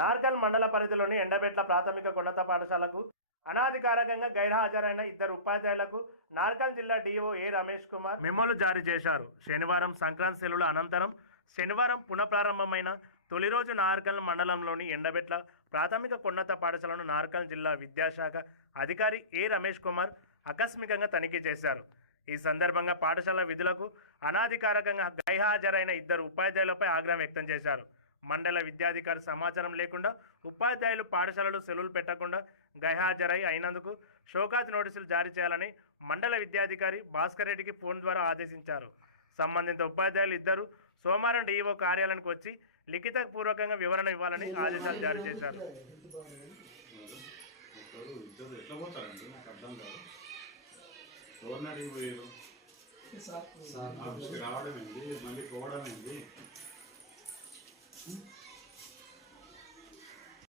నార్కల్ మండల పరిధిలోని ఎండబెట్ల ప్రాథమిక ఉన్నత పాఠశాలకు అనాధికారికంగా గైర్హాజరైన ఇద్దరు ఉపాధ్యాయులకు నార్కల్ జిల్లా డిఓ ఏ రమేష్ కుమార్ మెమోలు జారీ చేశారు. శనివారం సంక్రాంతి సెలవుల అనంతరం శనివారం పునఃప్రారంభమైన తొలి రోజు నార్కల్ మండలంలోని ఎండబెట్ల ప్రాథమిక ఉన్నత పాఠశాలను నార్కల్ జిల్లా విద్యాశాఖ అధికారి ఏ రమేష్ కుమార్ ఆకస్మికంగా తనిఖీ చేశారు. ఈ సందర్భంగా పాఠశాల విధులకు అనాధికారికంగా గైహాజరైన ఇద్దరు ఉపాధ్యాయులపై ఆగ్రహం వ్యక్తం చేశారు. మండల విద్యాధికారి సమాచారం లేకుండా ఉపాధ్యాయులు పాఠశాలలు సెలవులు పెట్టకుండా గైహాజరై అయినందుకు షోకాజ్ నోటీసులు జారీ చేయాలని మండల విద్యాధికారి భాస్కర్ రెడ్డికి ఫోన్ ద్వారా ఆదేశించారు. సంబంధిత ఉపాధ్యాయులు ఇద్దరు సోమవారం డిఈఓ కార్యాలయానికి వచ్చి లిఖిత పూర్వకంగా వివరణ ఇవ్వాలని ఆదేశాలు జారీ చేశారు. రావడం ఏంటి మళ్ళీ పోవడం ఏంటి